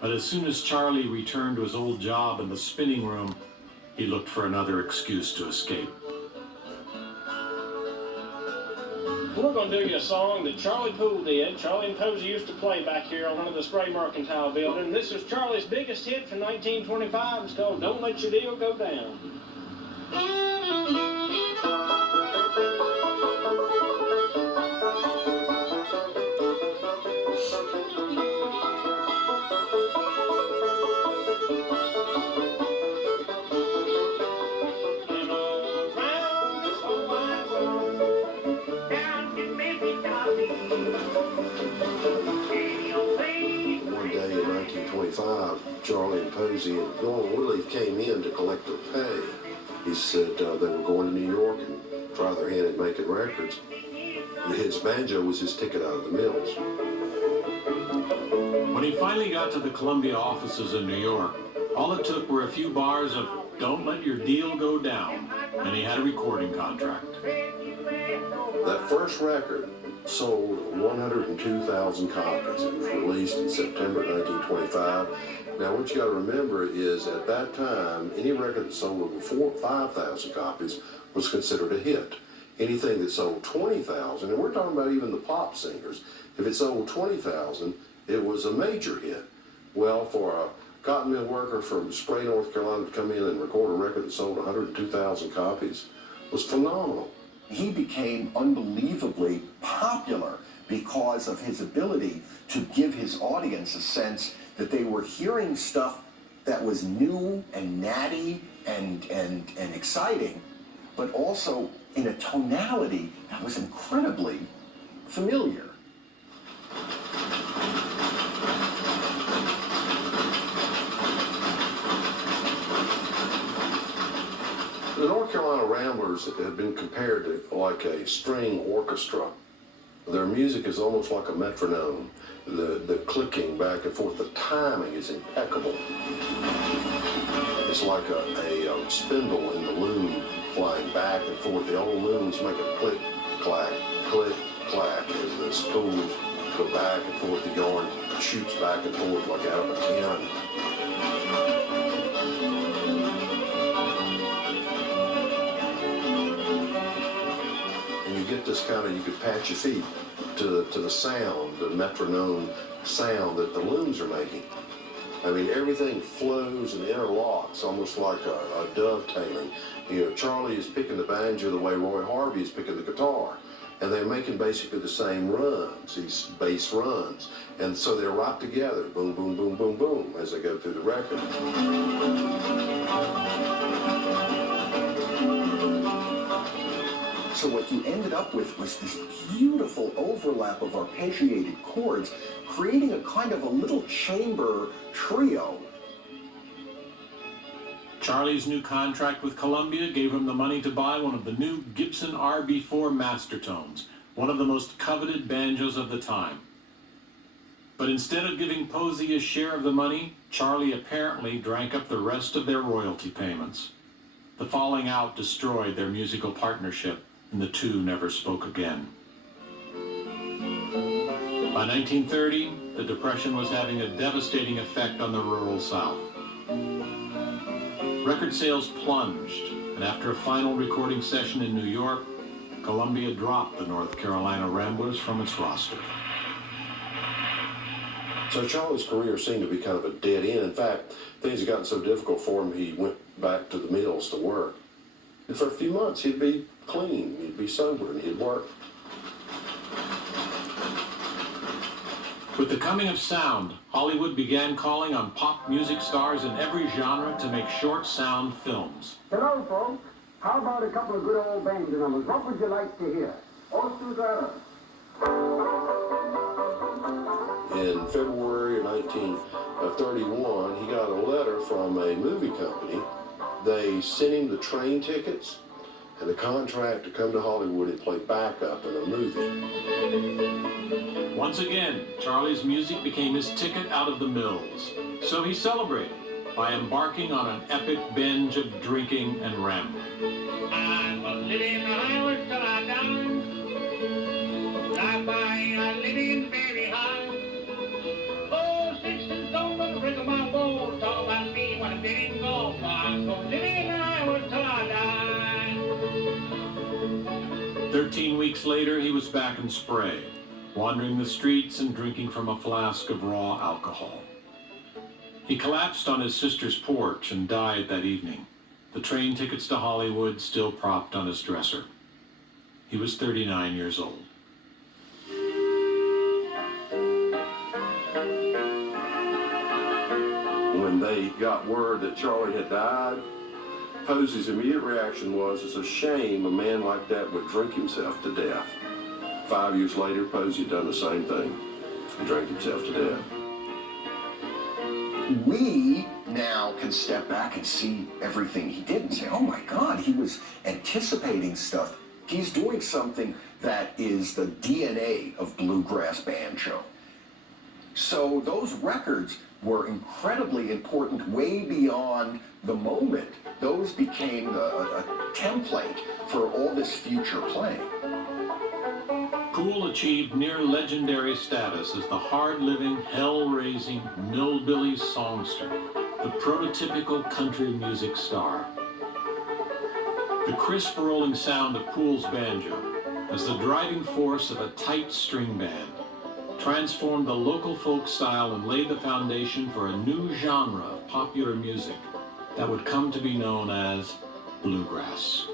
But as soon as Charlie returned to his old job in the spinning room, he looked for another excuse to escape. We're going to do you a song that Charlie Poole did. Charlie and Posey used to play back here on one of the Spray Mercantile building. This was Charlie's biggest hit from 1925. It's called Don't Let Your Deal Go Down. One day in 1925, Charlie and Posey and Norman Woodley came in to collect their pay. He said they were going to New York and try their hand at making records. His banjo was his ticket out of the mills. When he finally got to the Columbia offices in New York, all it took were a few bars of Don't Let Your Deal Go Down, and he had a recording contract. That first record sold 102,000 copies. It was released in September 1925. Now, what you got to remember is at that time, any record that sold over 4,000 or 5,000 copies was considered a hit. Anything that sold 20,000, and we're talking about even the pop singers, if it sold 20,000, it was a major hit. Well, for a cotton mill worker from Spray, North Carolina to come in and record a record that sold 102,000 copies was phenomenal. He became unbelievably popular because of his ability to give his audience a sense that they were hearing stuff that was new and natty and exciting, but also in a tonality that was incredibly familiar. The North Carolina Ramblers have been compared to like a string orchestra. Their music is almost like a metronome. The clicking back and forth, the timing is impeccable. It's like a spindle in the loom flying back and forth. The old looms make a click, clack, as the spools go back and forth. The yarn shoots back and forth like out of a cannon. And you get this kind of, you could pat your feet to the sound, the metronome sound that the looms are making. I mean, everything flows and interlocks almost like a dovetailing. You know, Charlie is picking the banjo the way Roy Harvey is picking the guitar. And they're making basically the same runs, these bass runs. And so they're right together, boom, boom, boom, boom, boom, as they go through the record. So what you ended up with was this beautiful overlap of arpeggiated chords, creating a kind of a little chamber trio. Charlie's new contract with Columbia gave him the money to buy one of the new Gibson RB4 Mastertones, one of the most coveted banjos of the time. But instead of giving Posey a share of the money, Charlie apparently drank up the rest of their royalty payments. The falling out destroyed their musical partnership, and the two never spoke again. By 1930, the Depression was having a devastating effect on the rural South. Record sales plunged, and after a final recording session in New York, Columbia dropped the North Carolina Ramblers from its roster. So Charlie's career seemed to be kind of a dead end. In fact, things had gotten so difficult for him, he went back to the mills to work. And for a few months, he'd be clean, he'd be sober, and he'd work. With the coming of sound, Hollywood began calling on pop music stars in every genre to make short sound films. Hello, folks. How about a couple of good old banjo numbers? What would you like to hear? All together. In February of 1931, he got a letter from a movie company. They sent him the train tickets and the contract to come to Hollywood and play backup in a movie. Once again, Charlie's music became his ticket out of the mills. So he celebrated by embarking on an epic binge of drinking and rambling. I was living the highway till I died. Drive by, I live in very high. Oh, 16 stone, but weeks later, he was back in Spray, wandering the streets and drinking from a flask of raw alcohol. He collapsed on his sister's porch and died that evening, the train tickets to Hollywood still propped on his dresser. He was 39 years old. When they got word that Charlie had died, Posey's immediate reaction was, it's a shame a man like that would drink himself to death. 5 years later, Posey had done the same thing. He drank himself to death. We now can step back and see everything he did and say, oh my God, he was anticipating stuff. He's doing something that is the DNA of bluegrass banjo. So those records were incredibly important way beyond the moment. Those became a template for all this future playing. Poole achieved near legendary status as the hard-living, hell-raising, millbilly songster, the prototypical country music star. The crisp rolling sound of Poole's banjo, as the driving force of a tight string band, transformed the local folk style and laid the foundation for a new genre of popular music that would come to be known as bluegrass.